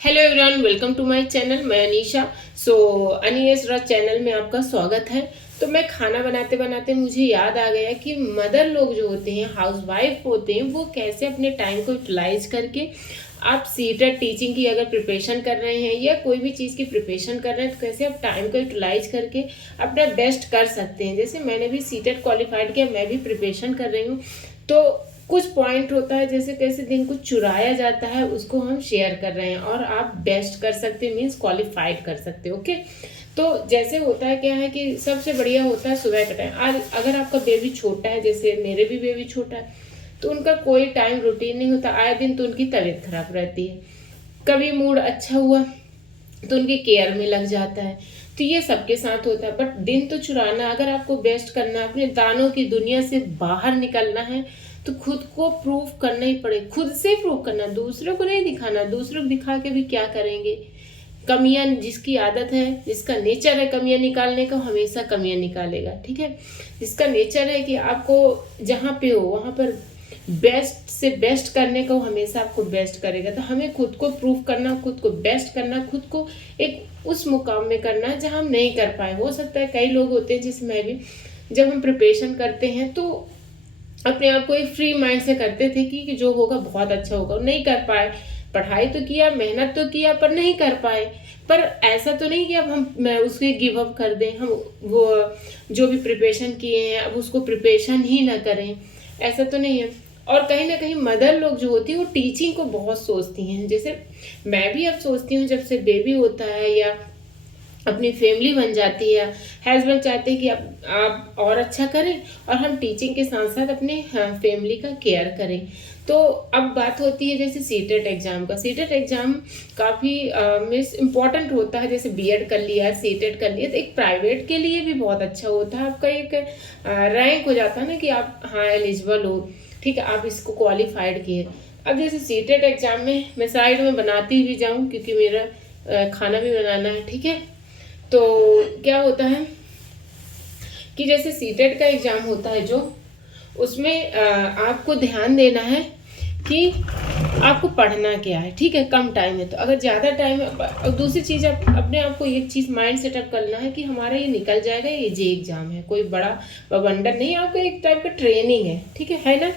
Hello everyone, welcome to my channel. मैं अनीशा। अनीस राज channel में आपका स्वागत है। तो मैं खाना बनाते बनाते मुझे याद आ गया कि मदर लोग जो होते हैं, हाउसवाइफ होते हैं, वो कैसे अपने टाइम को यूटिलाइज करके आप सीटेट टीचिंग की अगर प्रिपरेशन कर रहे हैं या कोई भी चीज़ की प्रिपरेशन कर रहे हैं तो कैसे आप टाइम को यूटिलाइज करके अपना बेस्ट कर सकते हैं। जैसे मैंने भी सीटेट क्वालिफाइड किया, मैं भी प्रिपरेशन कर रही हूँ। तो कुछ पॉइंट होता है जैसे कैसे दिन को चुराया जाता है, उसको हम शेयर कर रहे हैं और आप बेस्ट कर सकते हैं, मीन्स क्वालिफाइड कर सकते हैं। ओके, तो जैसे होता है क्या है कि सबसे बढ़िया होता है सुबह का टाइम। आज अगर आपका बेबी छोटा है, जैसे मेरे भी बेबी छोटा है, तो उनका कोई टाइम रूटीन नहीं होता। आए दिन तो उनकी तबीयत खराब रहती है, कभी मूड अच्छा हुआ तो उनके केयर में लग जाता है। तो ये सबके साथ होता है। बट दिन तो चुराना, अगर आपको बेस्ट करना है, अपने दानों की दुनिया से बाहर निकलना है, तो खुद को प्रूव करना ही पड़े। खुद से प्रूव करना, दूसरों को नहीं दिखाना। दूसरों को दिखा के भी क्या करेंगे। कमियां, जिसकी आदत है, जिसका नेचर है कमियां निकालने का, हमेशा कमियां निकालेगा। ठीक है, जिसका नेचर है कि आपको जहाँ पे हो वहाँ पर बेस्ट से बेस्ट करने को, हमेशा आपको बेस्ट करेगा। तो हमें खुद को प्रूव करना, खुद को बेस्ट करना, खुद को एक उस मुकाम में करना है जहाँ हम नहीं कर पाए। हो सकता है कई लोग होते हैं, जैसे मैं भी, जब हम प्रिपरेशन करते हैं तो अपने आप को एक फ्री माइंड से करते थे कि जो होगा बहुत अच्छा होगा, नहीं कर पाए। पढ़ाई तो किया, मेहनत तो किया, पर नहीं कर पाए। पर ऐसा तो नहीं कि अब हम उसके गिव अप कर दें, हम वो जो भी प्रिपरेशन किए हैं अब उसको प्रिपरेशन ही ना करें, ऐसा तो नहीं है। और कहीं ना कहीं मदर लोग जो होती है वो टीचिंग को बहुत सोचती हैं। जैसे मैं भी अब सोचती हूँ, जब से बेबी होता है या अपनी फैमिली बन जाती है, हस्बैंड चाहते हैं कि आप और अच्छा करें और हम टीचिंग के साथ साथ अपने फैमिली का केयर करें। तो अब बात होती है जैसे सीटेट एग्जाम का। सीटेट एग्जाम काफ़ी मीन्स इम्पॉर्टेंट होता है। जैसे बीएड कर लिया, सीटेट कर लिया, तो एक प्राइवेट के लिए भी बहुत अच्छा होता है। आपका एक रैंक हो जाता है ना कि आप हाँ एलिजिबल हो, ठीक है, आप इसको क्वालिफाइड किए। अब जैसे सीटेट एग्जाम में मैं साइड में बनाती भी जाऊँ क्योंकि मेरा खाना भी बनाना है। ठीक है, तो क्या होता है कि जैसे सीटेट का एग्जाम होता है जो, उसमें आपको ध्यान देना है कि आपको पढ़ना क्या है। ठीक है, कम टाइम है तो अगर ज़्यादा टाइम है, और दूसरी चीज़ आप अपने आप को एक चीज़ माइंड सेटअप करना है कि हमारा ये निकल जाएगा, ये जे एग्ज़ाम है, कोई बड़ा बवंडर नहीं, आपको एक टाइप का ट्रेनिंग है ना,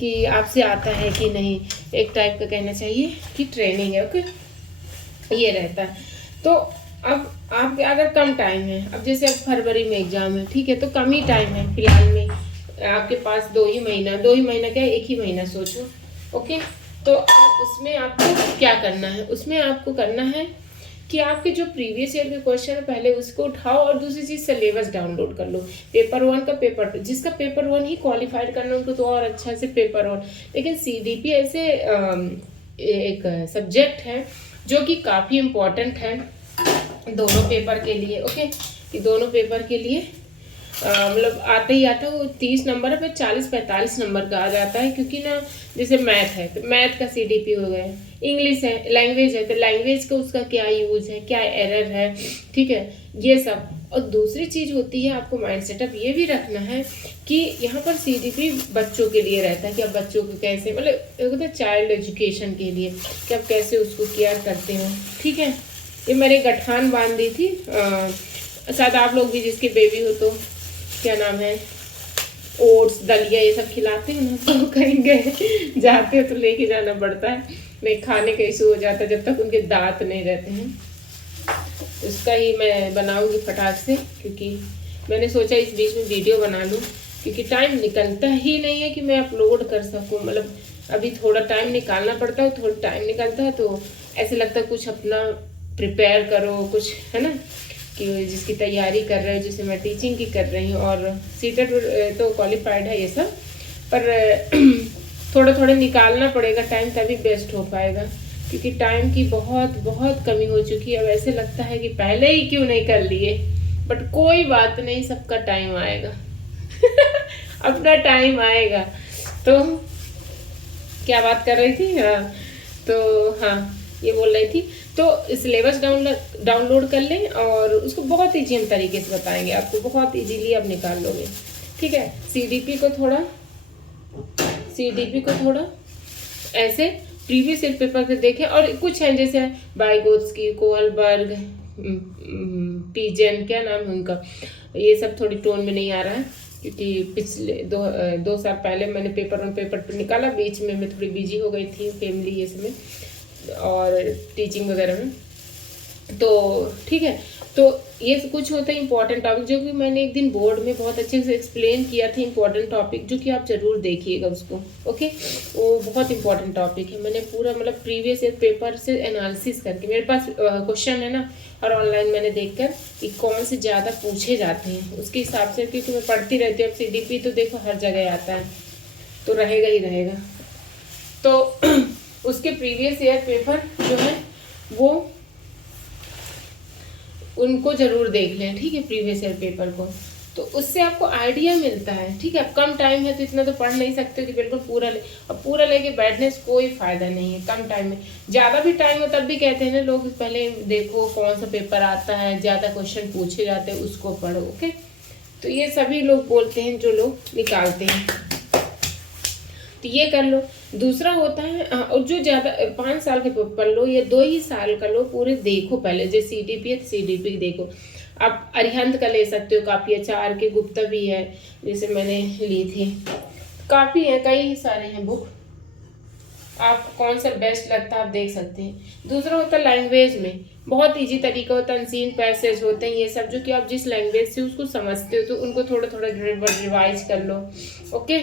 कि आपसे आता है कि नहीं, एक टाइप का कहना चाहिए कि ट्रेनिंग है। ओके, ये रहता है। तो अब आप अगर कम टाइम है, अब जैसे अब फरवरी में एग्जाम है, ठीक है, तो कम ही टाइम है फिलहाल में आपके पास, 2 ही महीना क्या, 1 ही महीना सोचो। ओके, तो उसमें आपको क्या करना है, उसमें आपको करना है कि आपके जो प्रीवियस ईयर के क्वेश्चन है पहले उसको उठाओ, और दूसरी चीज सिलेबस डाउनलोड कर लो। पेपर 1 का, पेपर 2, जिसका पेपर 1 ही क्वालिफाइड करना उनको तो और अच्छा से पेपर 1। लेकिन सीडीपी ऐसे एक सब्जेक्ट है जो कि काफ़ी इम्पोर्टेंट है दोनों पेपर के लिए। ओके, कि दोनों पेपर के लिए मतलब आते ही आता है वो 30 नंबर है, फिर 40-45 नंबर का आ जाता है। क्योंकि ना जैसे मैथ है तो मैथ का सीडीपी हो गया, इंग्लिश है, लैंग्वेज है तो लैंग्वेज का उसका क्या यूज है, क्या एरर है, ठीक है, ये सब। और दूसरी चीज़ होती है, आपको माइंड सेटअप ये भी रखना है कि यहाँ पर सीडीपी बच्चों के लिए रहता है कि आप बच्चों को कैसे, मतलब एक होता है चाइल्ड एजुकेशन के लिए कि आप कैसे उसको केयर करते हो। ठीक है, ये मैंने गठान बांध दी थी, शायद आप लोग भी जिसके बेबी हो तो क्या नाम है, ओट्स, दलिया, ये सब खिलाते हैं ना, तो कहीं गए जाते हो तो लेके जाना पड़ता है, नहीं खाने का इशू हो जाता है जब तक उनके दांत नहीं रहते हैं। उसका ही मैं बनाऊंगी फटाक से, क्योंकि मैंने सोचा इस बीच में वीडियो बना लूँ, क्योंकि टाइम निकलता ही नहीं है कि मैं अपलोड कर सकूँ। मतलब अभी थोड़ा टाइम निकालना पड़ता है, थोड़ा टाइम निकलता है तो ऐसे लगता है कुछ अपना प्रिपेयर करो, कुछ है ना, कि जिसकी तैयारी कर रहे हो, जैसे मैं टीचिंग की कर रही हूँ और सीटेट तो क्वालिफाइड है ये सब, पर थोड़ा थोड़ा निकालना पड़ेगा टाइम, तभी बेस्ट हो पाएगा। क्योंकि टाइम की बहुत बहुत कमी हो चुकी है। अब ऐसे लगता है कि पहले ही क्यों नहीं कर लिए, बट कोई बात नहीं, सबका टाइम आएगा अपना टाइम आएगा। तो क्या बात कर रही थी, हाँ, तो हाँ ये बोल रही थी। तो सिलेबस डाउनलोड कर लें और उसको बहुत ईजी हम तरीके से बताएंगे आपको, बहुत इजीली आप निकाल लोगे। ठीक है, सीडीपी को थोड़ा ऐसे प्रीवियस ईयर पेपर के देखें। और कुछ हैं जैसे बाइगोत्स्की, कोहलबर्ग, पीजन, क्या नाम है उनका, ये सब थोड़ी टोन में नहीं आ रहा है क्योंकि पिछले 2 साल पहले मैंने पेपर 1 पेपर 2 निकाला। बीच में मैं थोड़ी बिजी हो गई थी फैमिली ये सब में और टीचिंग वगैरह में, तो ठीक है। तो ये कुछ होता है इंपॉर्टेंट टॉपिक जो कि मैंने एक दिन बोर्ड में बहुत अच्छे से एक्सप्लेन किया था, इंपॉर्टेंट टॉपिक, जो कि आप जरूर देखिएगा उसको। ओके, वो बहुत इंपॉर्टेंट टॉपिक है। मैंने पूरा मतलब प्रीवियस ईयर पेपर से एनालिसिस करके, मेरे पास क्वेश्चन है ना, और ऑनलाइन मैंने देखकर कि कौन से ज़्यादा पूछे जाते हैं उसके हिसाब से, क्योंकि मैं पढ़ती रहती हूँ। अब CDP तो देखो हर जगह आता है, तो रहेगा ही रहेगा। तो उसके प्रीवियस ईयर पेपर जो है वो उनको जरूर देख लें, ठीक है, प्रीवियस ईयर पेपर को। तो उससे आपको आइडिया मिलता है, ठीक है। अब कम टाइम है तो इतना तो पढ़ नहीं सकते कि बिल्कुल पूरा ले, अब पूरा लेके बैठने से कोई फायदा नहीं है कम टाइम में। ज़्यादा भी टाइम हो तब भी कहते हैं ना लोग, पहले देखो कौन सा पेपर आता है, ज़्यादा क्वेश्चन पूछे जाते हैं उसको पढ़ो। ओके, तो ये सभी लोग बोलते हैं जो लोग निकालते हैं, तो ये कर लो। दूसरा होता है और जो ज़्यादा 5 साल के पेपर लो या 2 ही साल का लो, पूरे देखो पहले। जैसे CDP है तो CDP देखो। आप अरिहंत का ले सकते हो, काफ़ी अच्छा। RK गुप्ता भी है, जैसे मैंने ली थी, काफ़ी है, कई सारे हैं बुक। आप कौन सा बेस्ट लगता है आप देख सकते हैं। दूसरा होता है लैंग्वेज में, बहुत इजी तरीका होता है, अनसीन पैसेज होते हैं ये सब, जो कि आप जिस लैंग्वेज से उसको समझते हो तो उनको थोड़ा थोड़ा रिवाइज कर लो। ओके,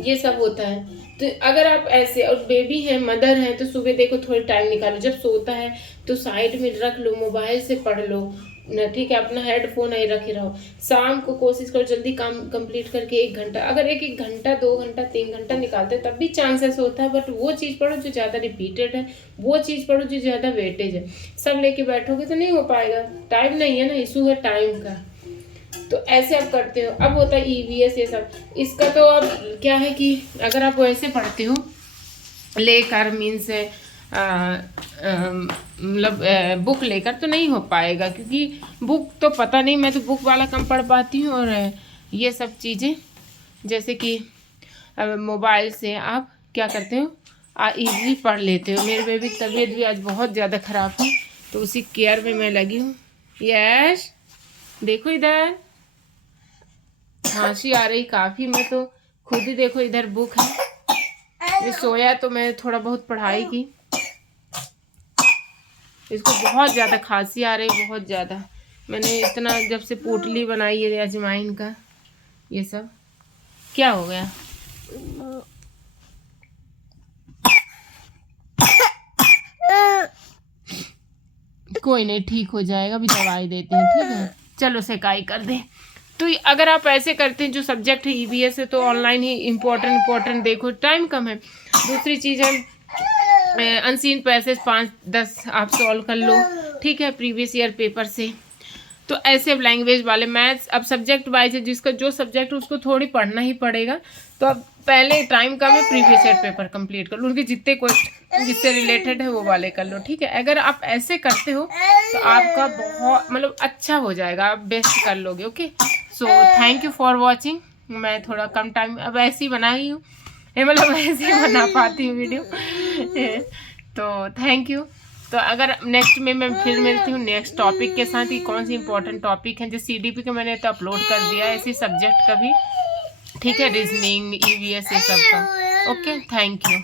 ये सब होता है। तो अगर आप ऐसे, और बेबी है, मदर है, तो सुबह देखो थोड़ी टाइम निकालो, जब सोता है तो साइड में रख लो, मोबाइल से पढ़ लो ना, ठीक है। अपना हेडफोन नहीं रखे रहो। शाम को कोशिश करो जल्दी काम कंप्लीट करके 1 घंटा, अगर 1 घंटा 2 घंटा 3 घंटा निकालते हो तब भी चांसेस होता है, बट वो चीज़ पढ़ो जो ज़्यादा रिपीटेड है, वो चीज़ पढ़ो जो ज़्यादा वेटेज है। सब लेके बैठोगे तो नहीं हो पाएगा, टाइम नहीं है ना, इशू है टाइम का। तो ऐसे आप करते हो। अब होता है EVS ये सब, इसका तो अब क्या है कि अगर आप वैसे पढ़ते हो लेकर, मीन्स मतलब बुक लेकर, तो नहीं हो पाएगा, क्योंकि बुक तो पता नहीं, मैं तो बुक वाला कम पढ़ पाती हूँ। और ये सब चीज़ें जैसे कि मोबाइल से आप क्या करते हो, ईज़िली पढ़ लेते हो। मेरे बेबी की तबीयत भी आज बहुत ज़्यादा ख़राब है, तो उसी केयर में मैं लगी हूँ। यश देखो इधर, खांसी आ रही काफ़ी, मैं तो खुद ही देखो इधर बुक है, ये सोया तो मैं थोड़ा बहुत पढ़ाई की, इसको बहुत ज़्यादा खांसी आ रही, बहुत ज़्यादा। मैंने इतना जब से पोटली बनाई है अजवाइन का, ये सब क्या हो गया, कोई नहीं, ठीक हो जाएगा, अभी दवाई देते हैं, ठीक है। चलो सेकाई कर दे। तो अगर आप ऐसे करते हैं, जो सब्जेक्ट है EVS है, तो ऑनलाइन ही इम्पोर्टेंट देखो, टाइम कम है। दूसरी चीज़ है अनसीन पैसेज 5-10 आप सॉल्व कर लो, ठीक है, प्रीवियस ईयर पेपर से। तो ऐसे अब लैंग्वेज वाले, मैथ्स अब सब्जेक्ट वाइज है, जिसका जो सब्जेक्ट है उसको थोड़ी पढ़ना ही पड़ेगा। तो अब पहले टाइम कम है, प्रीवियस ईयर पेपर कंप्लीट कर लो, उनके जितने क्वेश्चन जिससे रिलेटेड है वो वाले कर लो, ठीक है। अगर आप ऐसे करते हो तो आपका बहुत मतलब अच्छा हो जाएगा, आप बेस्ट कर लोगे। Okay, so thank you for watching. मैं थोड़ा कम टाइम अब ऐसे ही बनाई हूँ, मतलब ऐसे ही बना पाती हूँ वीडियो तो थैंक यू। तो अगर नेक्स्ट में मैं फिर मिलती हूँ नेक्स्ट टॉपिक के साथ, कि कौन सी इंपॉर्टेंट टॉपिक है। जैसे CDP का मैंने तो अपलोड कर दिया है, इसी सब्जेक्ट का भी, ठीक है, रीजनिंग, EVS ये सब का। Okay, thank you.